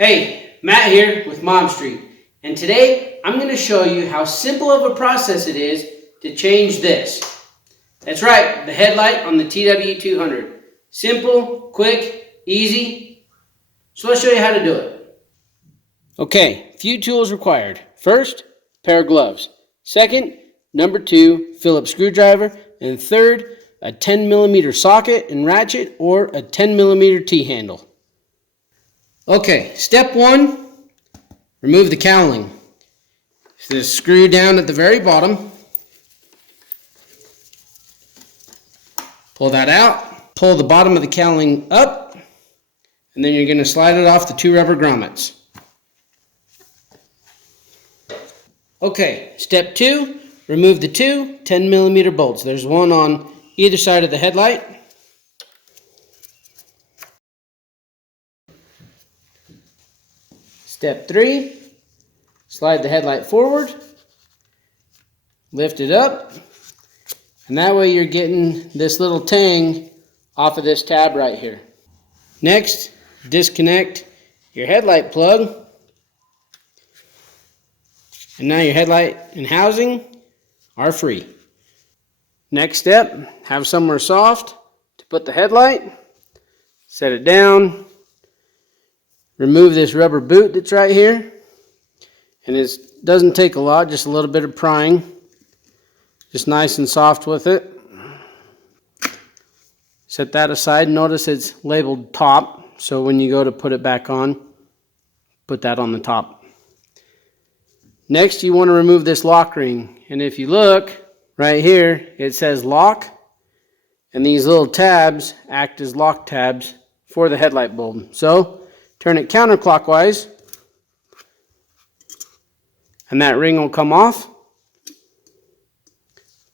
Hey, Matt here with Mom Street, and today I'm going to show you how simple of a process it is to change this. That's right, the headlight on the TW200. Simple, quick, easy. So let's show you how to do it. Okay, few tools required. First, pair of gloves. Second, number 2, Phillips screwdriver. And third, a 10mm socket and ratchet or a 10mm T-handle. Okay, step 1, remove the cowling. Just screw down at the very bottom. Pull that out. Pull the bottom of the cowling up. And then you're going to slide it off the 2 rubber grommets. Okay, step 2, remove the 2 10mm bolts. There's one on either side of the headlight. Step 3, slide the headlight forward, lift it up, and that way you're getting this little tang off of this tab right here. Next, disconnect your headlight plug, and now your headlight and housing are free. Next step, have somewhere soft to put the headlight, set it down. Remove this rubber boot that's right here, and it doesn't take a lot, just a little bit of prying, just nice and soft with it. Set that aside. Notice it's labeled top, so when you go to put it back on, put that on the top. Next, you want to remove this lock ring, and if you look right here, it says lock, and these little tabs act as lock tabs for the headlight bulb. So turn it counterclockwise, and that ring will come off.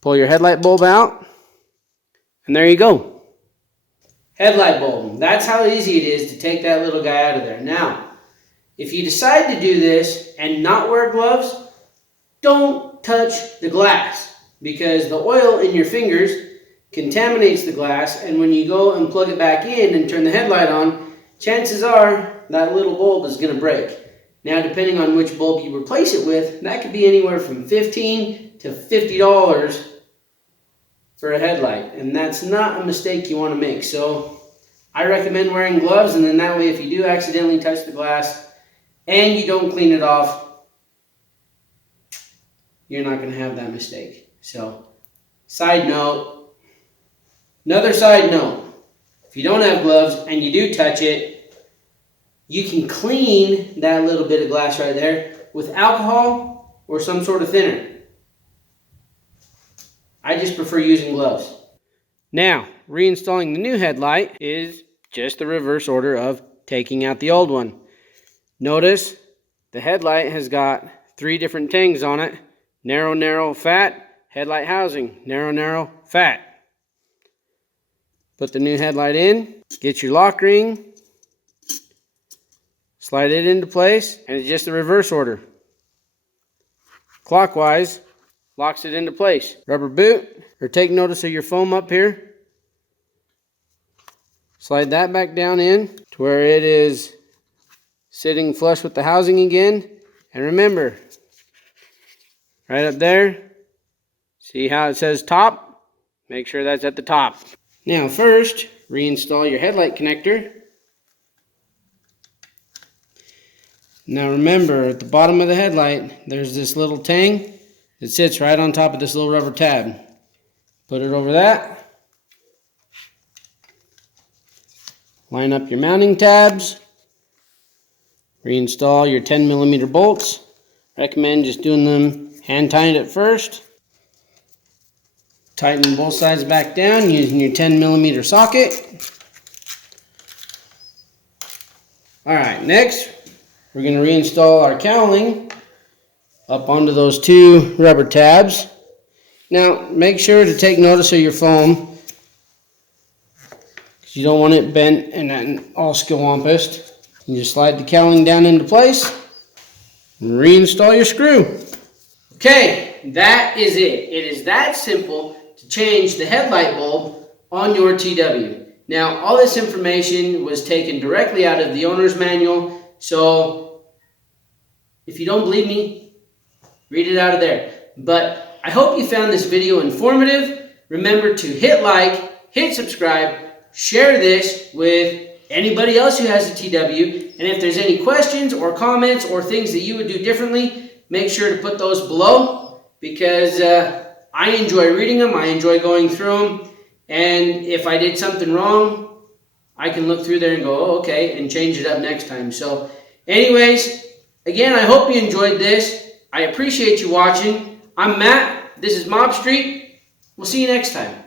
Pull your headlight bulb out, and there you go. Headlight bulb. That's how easy it is to take that little guy out of there. Now, if you decide to do this and not wear gloves, don't touch the glass, because the oil in your fingers contaminates the glass, and when you go and plug it back in and turn the headlight on, chances are that little bulb is going to break. Now, depending on which bulb you replace it with, that could be anywhere from $15 to $50 for a headlight, and that's not a mistake you want to make. So I recommend wearing gloves, and then that way if you do accidentally touch the glass and you don't clean it off, you're not going to have that mistake. So, another side note, if you don't have gloves and you do touch it, you can clean that little bit of glass right there with alcohol or some sort of thinner. I just prefer using gloves. Now, reinstalling the new headlight is just the reverse order of taking out the old one. Notice the headlight has got 3 different tangs on it. Narrow, narrow, fat. Headlight housing. Narrow, narrow, fat. Put the new headlight in. Get your lock ring. Slide it into place, and it's just the reverse order. Clockwise locks it into place. Rubber boot, or take notice of your foam up here. Slide that back down in to where it is sitting flush with the housing again. And remember, right up there, see how it says top? Make sure that's at the top. Now first, reinstall your headlight connector. Now remember, at the bottom of the headlight, there's this little tang that sits right on top of this little rubber tab. Put it over that. Line up your mounting tabs. Reinstall your 10mm bolts. Recommend just doing them hand tightened at first. Tighten both sides back down using your 10mm socket. Alright, next we're going to reinstall our cowling up onto those 2 rubber tabs. Now, make sure to take notice of your foam, because you don't want it bent and all skilwampus. You just slide the cowling down into place and reinstall your screw. Okay, that is it. It is that simple to change the headlight bulb on your TW. Now, all this information was taken directly out of the owner's manual So if you don't believe me, read it out of there. But I hope you found this video informative. Remember to hit like, hit subscribe, share this with anybody else who has a TW. And if there's any questions or comments or things that you would do differently, make sure to put those below, because I enjoy reading them. I enjoy going through them. And if I did something wrong, I can look through there and go, oh, okay, and change it up next time. So anyways, again, I hope you enjoyed this. I appreciate you watching. I'm Matt. This is Mob Street. We'll see you next time.